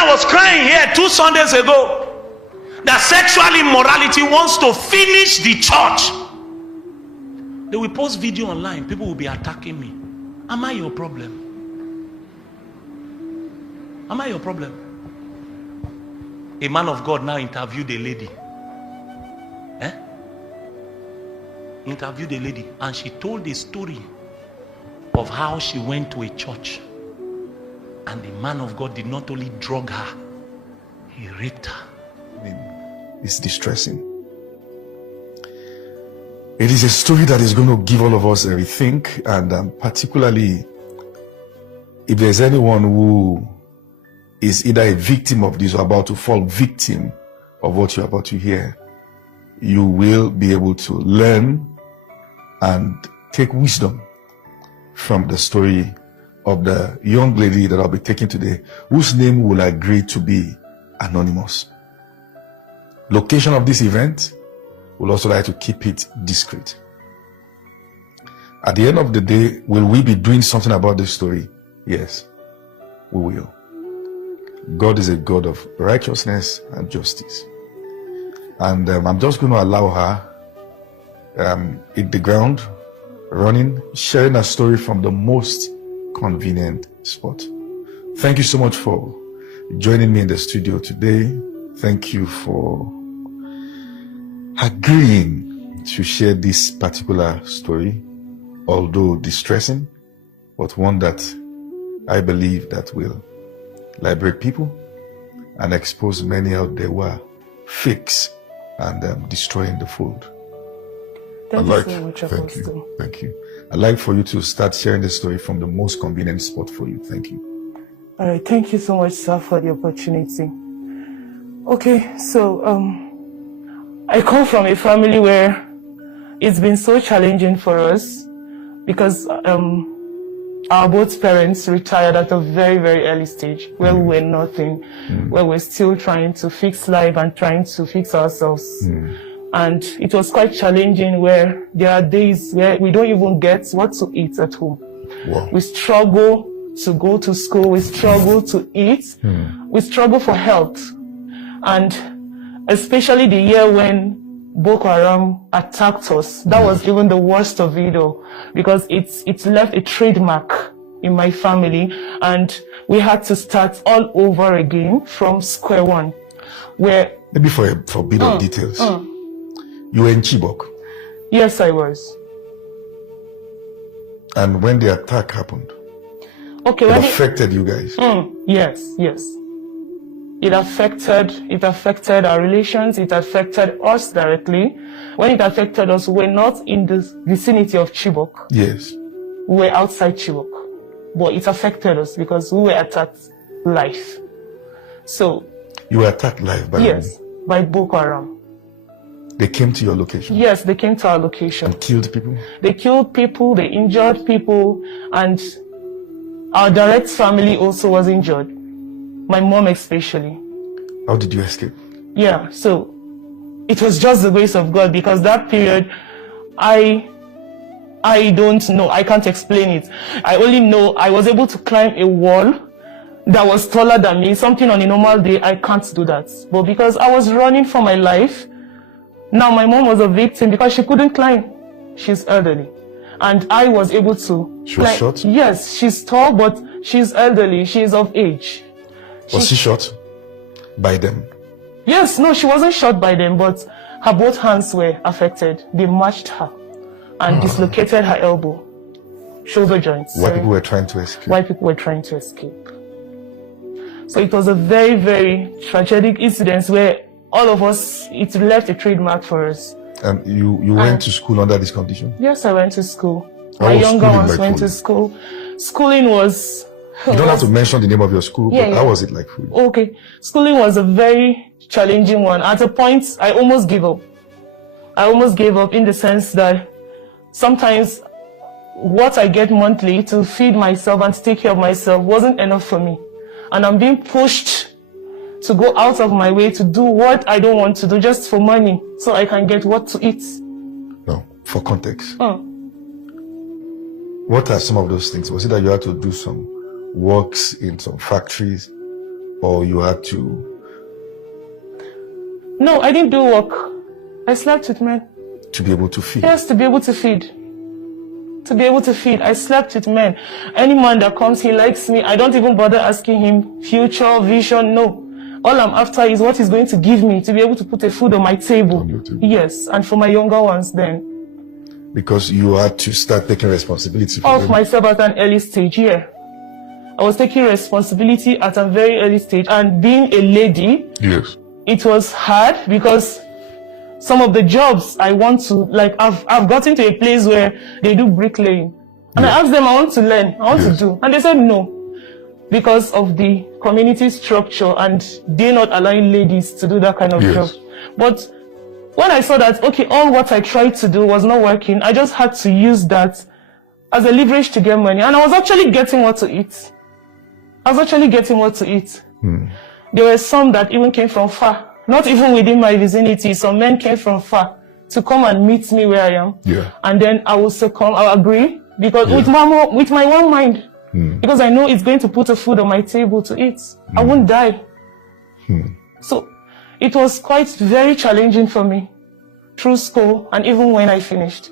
KESIENA was crying here 2 Sundays ago that sexual immorality wants to finish the church. They will post video online. People will be attacking me. Am I your problem? Am I your problem? A man of God now interviewed a lady. Interviewed a lady, and she told the story of how she went to a church, and the man of God did not only drug her, he raped her. I mean, it's distressing. It is a story that is going to give all of us a rethink, and particularly if there's anyone who is either a victim of this or about to fall victim of what you're about to hear, you will be able to learn and take wisdom from the story of the young lady that I'll be taking today, whose name will agree to be anonymous. Location of this event, we'll also like to keep it discreet. At the end of the day, will we be doing something about this story? Yes, we will. God is a God of righteousness and justice. And I'm just going to allow her hit the ground, running, sharing a story from the most convenient spot. Thank you so much for joining me in the studio today. Thank you for agreeing to share this particular story, although distressing, but one that I believe that will liberate people and expose many out there who are fakes and destroying the fold. Thank you so much, Apostle. Thank you. I'd like for you to start sharing the story from the most convenient spot for you. Thank you. All right. Thank you so much, sir, for the opportunity. Okay, so I come from a family where it's been so challenging for us because our both parents retired at a very, very early stage where we were nothing, where we're still trying to fix life and trying to fix ourselves. And it was quite challenging where there are days where we don't even get what to eat at home. Wow. We struggle to go to school. We struggle to eat. We struggle for health. And especially the year when Boko Haram attacked us, that was even the worst of it all, because it's left a trademark in my family, and we had to start all over again from square one. Where maybe for a bit of details, you were in Chibok. Yes, I was. And when the attack happened, okay, it affected you guys. Yes. It affected our relations. It affected us directly. When it affected us, we were not in the vicinity of Chibok. Yes. We were outside Chibok. But it affected us because we were attacked live. So. You were attacked live by yes, by Boko Haram. They came to your location? Yes, they came to our location. And killed people? They killed people, they injured people, and our direct family also was injured. My mom especially. How did you escape? Yeah, so it was just the grace of God, because that period, I don't know, I can't explain it. I only know I was able to climb a wall that was taller than me. Something on a normal day, I can't do that. But because I was running for my life, now my mom was a victim because she couldn't climb. She's elderly. And I was able to She was shot? Yes, she's tall, but she's elderly. She's of age. Was she shot by them? Yes, no, she wasn't shot by them, but her both hands were affected. They mashed her and dislocated her elbow, shoulder joints. While people were trying to escape? While people were trying to escape. So it was a very, very tragic incident where all of us, it left a trademark for us. And you went to school under this condition? Yes, I went to school. My younger ones went to school. Schooling was... You don't have to mention the name of your school, but how was it like for you? Okay. Schooling was a very challenging one. At a point, I almost gave up. I almost gave up in the sense that sometimes what I get monthly to feed myself and to take care of myself wasn't enough for me. And I'm being pushed to go out of my way to do what I don't want to do just for money so I can get what to eat. No, for context. What are some of those things? Was it that you had to do some works in some factories or you had to? No, I didn't do work. I slept with men. To be able to feed? Yes, to be able to feed. To be able to feed. I slept with men. Any man that comes, he likes me. I don't even bother asking him future, vision, no. All I'm after is what he's going to give me to be able to put a food on my table. Yes, and for my younger ones then. Because you had to start taking responsibility for of them. myself at an early stage, yeah. I was taking responsibility at a very early stage. And being a lady, yes, it was hard because some of the jobs I want to, like I've gotten to a place where they do bricklaying. And I asked them, I want to learn, I want to do. And they said no. Because of the community structure and they're not allowing ladies to do that kind of job. But when I saw that, okay, all what I tried to do was not working, I just had to use that as a leverage to get money. And I was actually getting what to eat. There were some that even came from far, not even within my vicinity. Some men came from far to come and meet me where I am. Yeah. And then I will succumb, I'll agree, because with my one mind, because I know it's going to put a food on my table to eat. I won't die. So it was quite very challenging for me through school and even when I finished.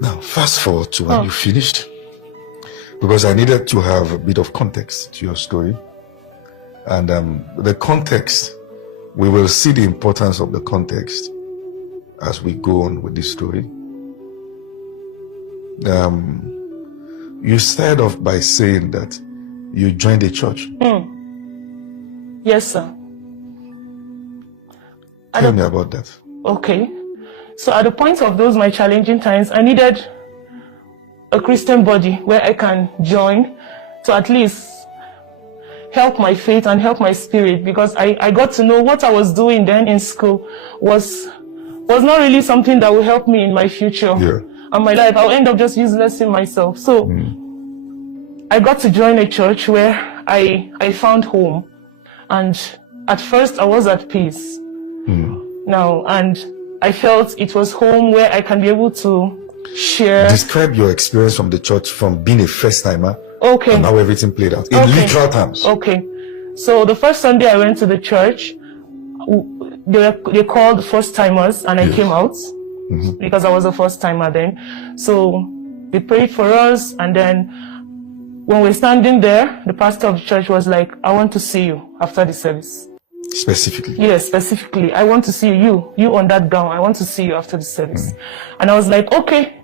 Now, fast forward to when you finished, because I needed to have a bit of context to your story. And the context, we will see the importance of the context as we go on with this story. You started off by saying that you joined a church. Yes, sir. Tell me about that. Okay. So at the point of those my challenging times, I needed a Christian body where I can join to at least help my faith and help my spirit, because I got to know what I was doing then in school was not really something that will help me in my future. And my life, I'll end up just useless in myself. So I got to join a church where I found home. And at first I was at peace. Now, and I felt it was home where I can be able to share. Describe your experience from the church, from being a first timer. Okay. And how everything played out in literal terms. Okay. So the first Sunday I went to the church, they called first timers, and I came out. Because I was a first timer then. So they prayed for us, and then when we're standing there, the pastor of the church was like, I want to see you after the service. Specifically? Yes, specifically. I want to see you on that gown. I want to see you after the service. And I was like, okay,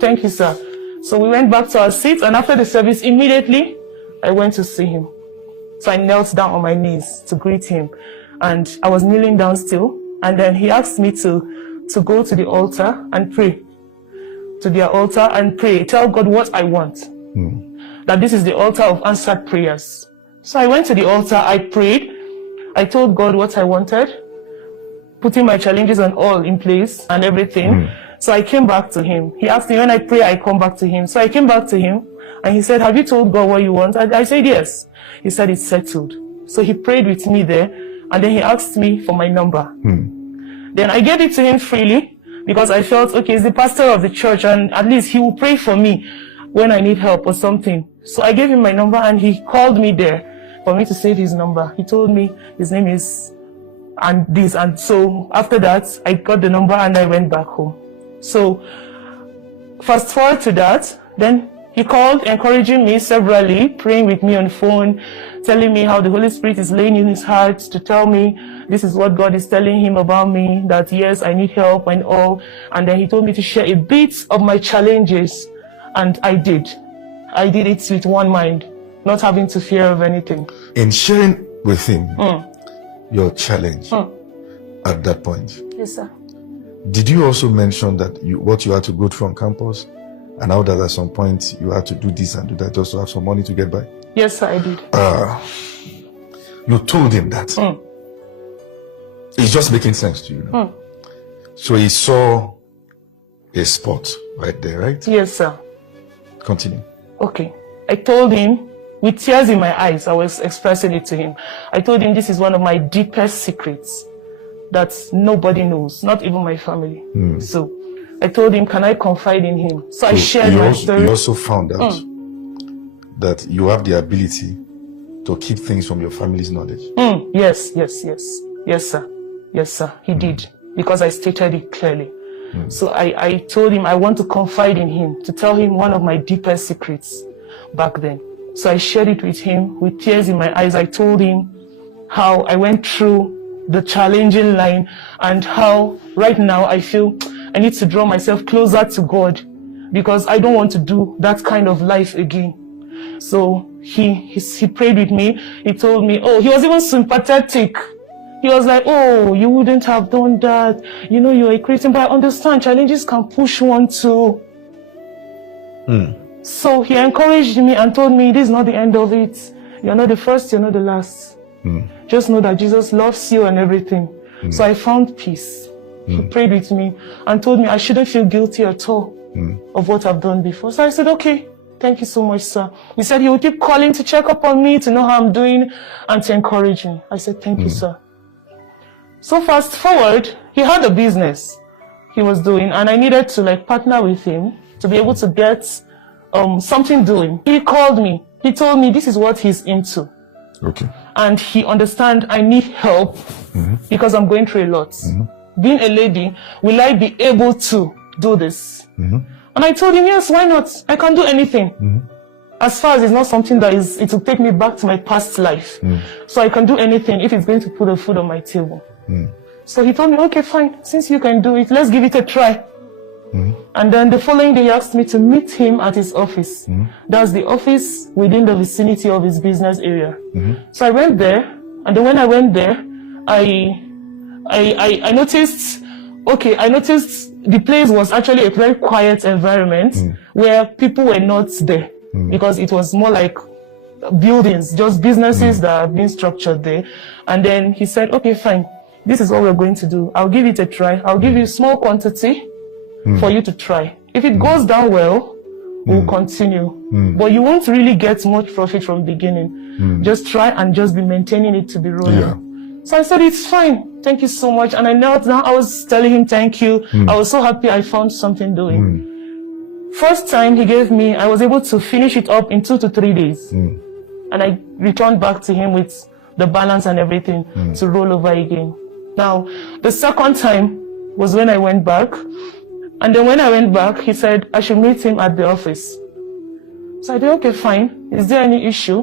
thank you, sir. So we went back to our seats, and after the service, immediately, I went to see him. So I knelt down on my knees to greet him. And I was kneeling down still. And then he asked me to go to the altar and pray. To their altar and pray. Tell God what I want. That this is the altar of answered prayers. So I went to the altar, I prayed. I told God what I wanted, putting my challenges and all in place and everything. So I came back to him. He asked me, when I pray, I come back to him. So I came back to him and he said, have you told God what you want? I said, yes. He said, it's settled. So he prayed with me there, and then he asked me for my number. Then I gave it to him freely because I felt, okay, he's the pastor of the church and at least he will pray for me when I need help or something. So I gave him my number and he called me there for me to save his number. He told me his name is and this. And so after that, I got the number and I went back home. So fast forward to that, then he called, encouraging me severally, praying with me on the phone, telling me how the Holy Spirit is laying in his heart to tell me this is what God is telling him about me, that yes, I need help and all. And then he told me to share a bit of my challenges. And I did. I did it with one mind, not having to fear of anything. In sharing with him your challenge at that point, yes, sir. Did you also mention that what you had to go through on campus, and how that at some point you had to do this and do that just to have some money to get by? Yes, sir, I did. You told him that. It's just making sense to you. So he saw a spot right there, right? Yes, sir. Continue. Okay. I told him, with tears in my eyes, I was expressing it to him. I told him this is one of my deepest secrets that nobody knows, not even my family. So I told him, can I confide in him? So I shared my story. You also found out that you have the ability to keep things from your family's knowledge? Yes, sir. Yes, sir. He did, because I stated it clearly. So I told him I want to confide in him, to tell him one of my deepest secrets back then. So I shared it with him with tears in my eyes. I told him how I went through the challenging line and how right now I feel I need to draw myself closer to God, because I don't want to do that kind of life again. So he prayed with me. He told me, he was even sympathetic. He was like, you wouldn't have done that. You know, you're a Christian, but I understand challenges can push one to. So he encouraged me and told me, this is not the end of it. You're not the first, you're not the last. Just know that Jesus loves you and everything. So I found peace. He prayed with me and told me I shouldn't feel guilty at all of what I've done before. So I said, okay, thank you so much, sir. He said he would keep calling to check up on me, to know how I'm doing, and to encourage me. I said, thank you, sir. So fast forward, he had a business he was doing, and I needed to partner with him to be able to get something doing. He called me. He told me this is what he's into. Okay. And he understands I need help because I'm going through a lot. Being a lady, will I be able to do this? And I told him, yes, why not? I can do anything. As far as it's not something that it will take me back to my past life. So I can do anything if it's going to put the food on my table. So he told me, okay, fine. Since you can do it, let's give it a try. And then the following day, he asked me to meet him at his office. That's the office within the vicinity of his business area. So I went there, and then when I went there, I noticed the place was actually a very quiet environment where people were not there, because it was more like buildings, just businesses that are being structured there. And then he said, okay, fine, this is what we're going to do. I'll give it a try. I'll give you a small quantity for you to try. If it goes down well, we'll continue. But you won't really get much profit from the beginning. Just try and just be maintaining it to be rolling. So I said, it's fine. Thank you so much. And I knelt down. I was telling him thank you. I was so happy I found something doing. First time he gave me, I was able to finish it up in 2 to 3 days. And I returned back to him with the balance and everything to roll over again. Now, the second time was when I went back. And then when I went back, he said I should meet him at the office. So I said, okay, fine. Is there any issue?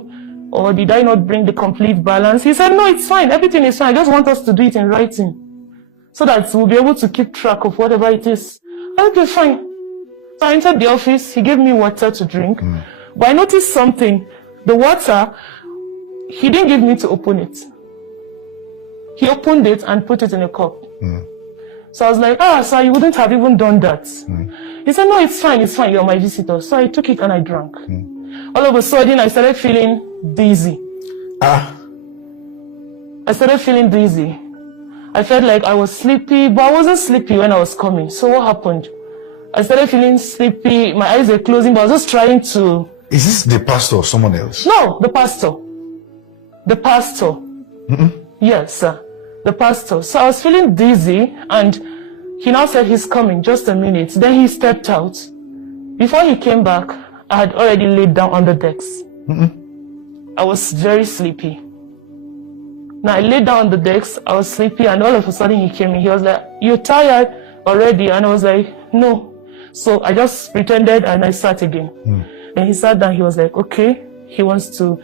Or did I not bring the complete balance? He said, no, it's fine. Everything is fine. I just want us to do it in writing, so that we'll be able to keep track of whatever it is. Okay, fine. So I entered the office. He gave me water to drink. But I noticed something. The water, he didn't give me to open it. He opened it and put it in a cup. So I was like, sir, you wouldn't have even done that. He said, no, it's fine, you're my visitor. So I took it and I drank. All of a sudden, I started feeling dizzy. I started feeling dizzy. I felt like I was sleepy, but I wasn't sleepy when I was coming. So what happened? I started feeling sleepy, my eyes were closing, but I was just trying to... Is this the pastor or someone else? No, the pastor. The pastor. Yes, sir. The pastor. So I was feeling dizzy, and he now said he's coming, just a minute. Then he stepped out. Before he came back, I had already laid down on the decks. I was very sleepy. Now I laid down on the decks, I was sleepy, and all of a sudden he came in. He was like, you're tired already? And I was like, no. So I just pretended and I sat again. Then he sat down, he was like, okay, he wants to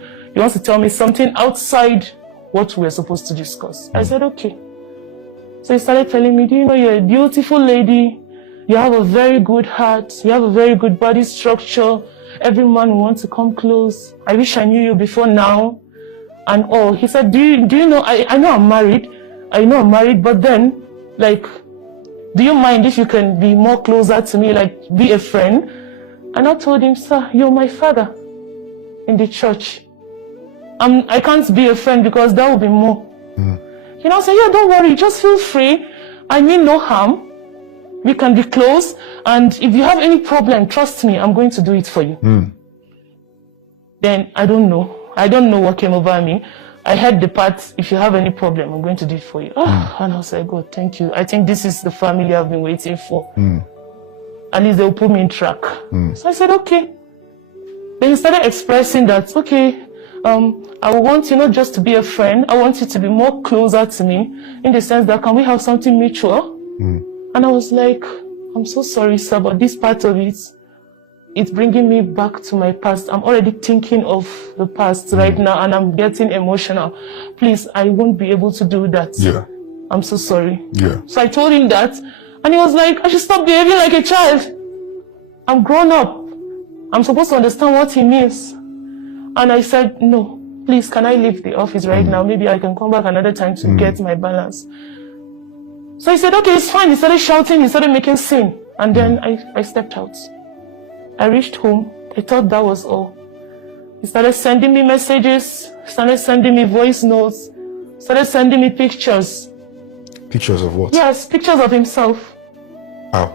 tell me something outside what we're supposed to discuss. I said, okay. So he started telling me, do you know, you're a beautiful lady, you have a very good heart, you have a very good body structure, every man will want to come close. I wish I knew you before now. And all. He said, do you know, I know I'm married, but then, do you mind if you can be more closer to me, be a friend? And I told him, sir, you're my father in the church. I can't be a friend because that will be more. He now said, yeah, don't worry, just feel free. I mean no harm. We can be close. And if you have any problem, trust me, I'm going to do it for you. Then I don't know what came over me. I heard the part, if you have any problem, I'm going to do it for you. And I was like, God, thank you. I think this is the family I've been waiting for. At least they'll put me in track. So I said, okay. Then he started expressing that, okay, I want you not just to be a friend. I want you to be more closer to me in the sense that can we have something mutual? And I was like, I'm so sorry, sir, but this part of it, it's bringing me back to my past. I'm already thinking of the past right now and I'm getting emotional. Please, I won't be able to do that. Yeah. I'm so sorry. Yeah. So I told him that and he was like, I should stop behaving like a child. I'm grown up. I'm supposed to understand what he means. And I said, no, please, can I leave the office right now? Maybe I can come back another time to get my balance. So he said, okay, it's fine. He started shouting, he started making scene. And then I stepped out. I reached home. I thought that was all. He started sending me messages, started sending me voice notes, started sending me pictures. Pictures of what? Yes, pictures of himself. How?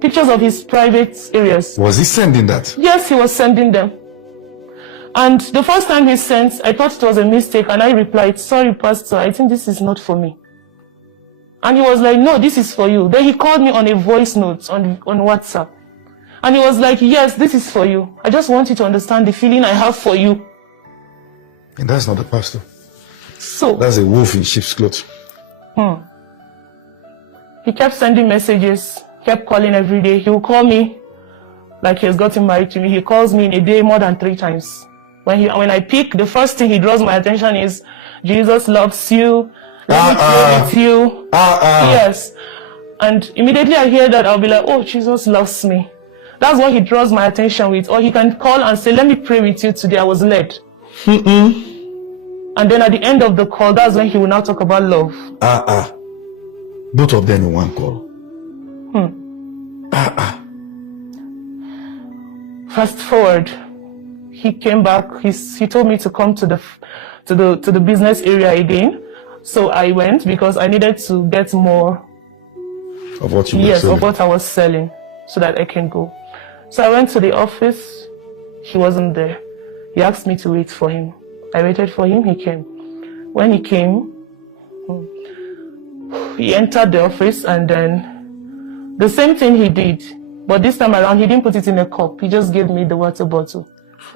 Pictures of his private areas. Was he sending that? Yes, he was sending them. And the first time he sent, I thought it was a mistake, and I replied, sorry, Pastor, I think this is not for me. And he was like, no, this is for you. Then he called me on a voice note on WhatsApp. And he was like, yes, this is for you. I just want you to understand the feeling I have for you. And that's not the pastor. So that's a wolf in sheep's clothes. He kept sending messages, kept calling every day. He would call me like he has gotten married to me. He calls me in a day more than 3 times. When I pick, the first thing he draws my attention is, Jesus loves you. Let me pray with you. Yes. And immediately I hear that, I'll be like, oh, Jesus loves me. That's what he draws my attention with. Or he can call and say, let me pray with you today. I was led. And then at the end of the call, that's when he will now talk about love. Both of them in one call. Fast forward, he came back. He told me to come to the business area again. So I went because I needed to get more of what you were selling. Of what I was selling, so that I can go. So I went to the office. He wasn't there. He asked me to wait for him. I waited for him. He came. When he came, he entered the office, and then the same thing he did, but this time around he didn't put it in a cup. He just gave me the water bottle.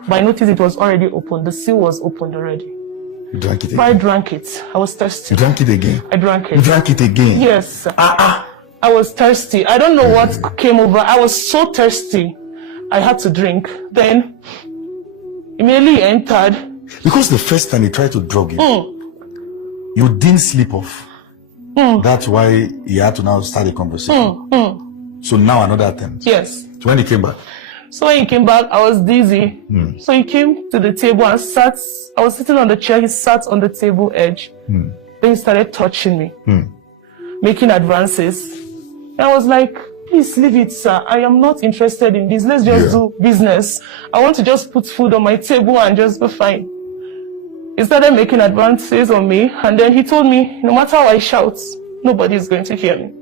But I noticed it was already open. The seal was opened already. You drank it again? I drank it. I was thirsty. You drank it again? I drank it. You drank it again? Yes. I was thirsty. I don't know what came over. I was so thirsty. I had to drink. Then, immediately he entered. Because the first time he tried to drug you, you didn't sleep off. That's why he had to now start a conversation. So now another attempt. Yes. So when he came back? So when he came back, I was dizzy. So he came to the table and sat. I was sitting on the chair. He sat on the table edge. Then he started touching me, making advances. And I was like, please leave it, sir. I am not interested in this. Let's just do business. I want to just put food on my table and just be fine. He started making advances on me. And then he told me, no matter how I shout, nobody is going to hear me.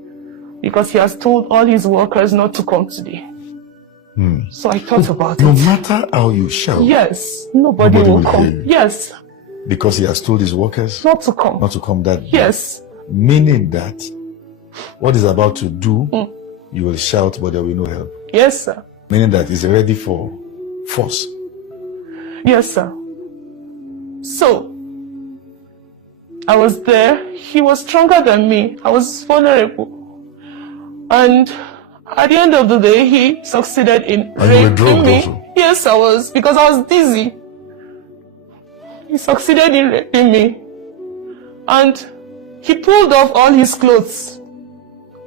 Because he has told all his workers not to come today. So I thought about it. No matter how you shout. Yes, nobody will come. Yes. Because he has told his workers not to come. Not to come that day. Yes. Meaning that what he's about to do, you will shout, but there will be no help. Yes, sir. Meaning that he's ready for force. Yes, sir. So, I was there. He was stronger than me. I was vulnerable. And at the end of the day, he succeeded in raping me. Also? Yes, I was, because I was dizzy. He succeeded in raping me. And he pulled off all his clothes.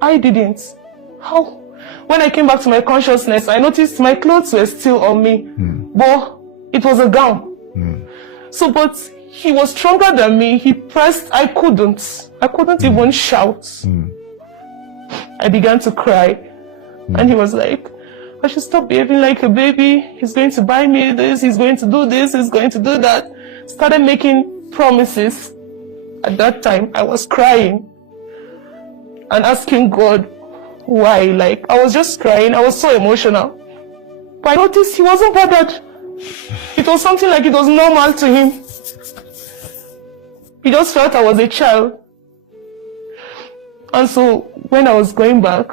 I didn't. How? When I came back to my consciousness, I noticed my clothes were still on me. But it was a gown. So, but he was stronger than me. He pressed. I couldn't even shout. I began to cry. And he was like, I should stop behaving like a baby. He's going to buy me this. He's going to do this. He's going to do that. Started making promises. At that time, I was crying and asking God why. Like, I was just crying. I was so emotional. But I noticed he wasn't bothered. It was something like it was normal to him. He just felt I was a child. And so when I was going back,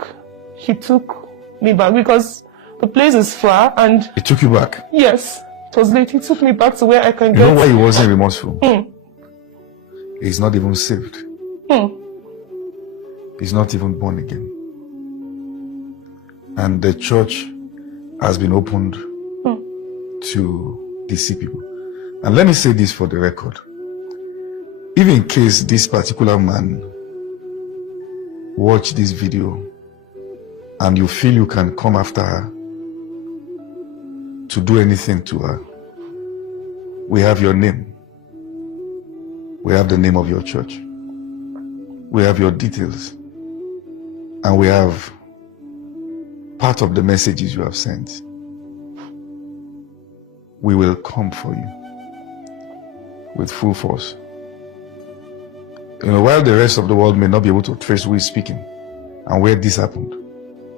he took me back because the place is far and... He took you back? Yes. It was late. He took me back to where I can You get... know why he wasn't remorseful? He's not even saved. He's not even born again. And the church has been opened to deceive people. And let me say this for the record. If in case this particular man watch this video and you feel you can come after her to do anything to her, we have your name. We have the name of your church. We have your details. And we have part of the messages you have sent. We will come for you with full force. You know, while the rest of the world may not be able to trace who is speaking and where this happened,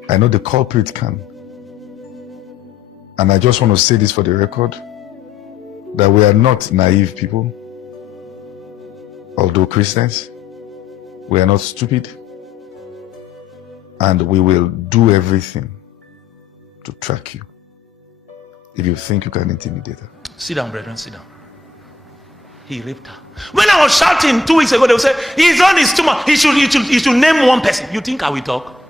I know the culprit can. And I just want to say this for the record, that we are not naive people. Although Christians, we are not stupid. And we will do everything to track you if you think you can intimidate her. Sit down, brethren, sit down. He raped her. When I was shouting 2 weeks ago, they would say, his own is too much. He should name one person. You think I will talk?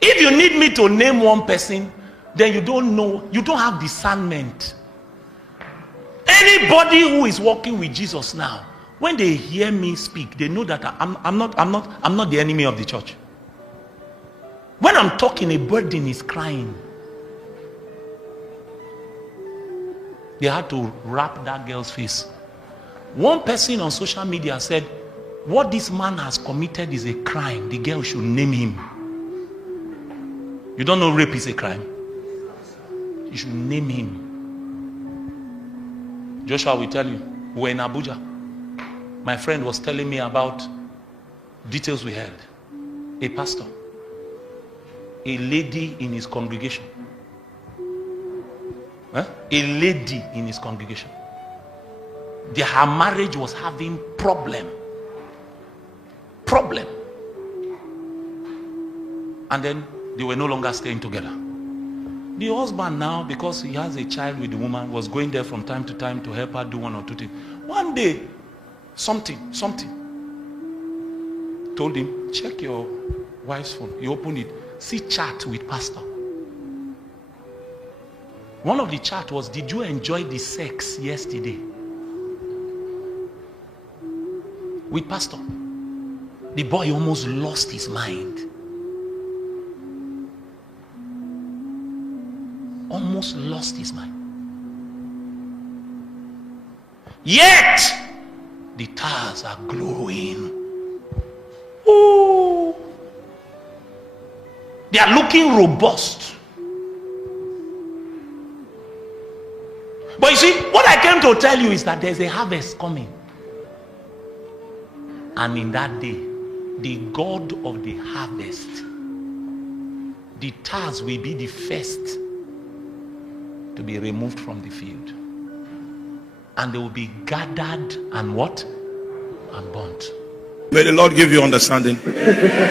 If you need me to name one person, then you don't know, you don't have discernment. Anybody who is walking with Jesus now, when they hear me speak, they know that I'm not the enemy of the church. When I'm talking, a burden is crying. They had to wrap that girl's face. One person on social media said, what this man has committed is a crime. The girl should name him. You don't know rape is a crime? You should name him. Joshua will tell you, we were in Abuja. My friend was telling me about details we heard. A pastor, a lady in his congregation. A lady in his congregation. Her marriage was having problem. And then they were no longer staying together. The husband now, because he has a child with the woman, was going there from time to time to help her do one or two things. One day, something told him, check your wife's phone. He opened it, see chat with pastor. One of the chat was, did you enjoy the sex yesterday with pastor? The boy almost lost his mind. Almost lost his mind. Yet the stars are glowing. Ooh. They are looking robust. But you see, what I came to tell you is that there's a harvest coming. And in that day, the God of the harvest, the tares will be the first to be removed from the field. And they will be gathered and what? And burnt. May the Lord give you understanding.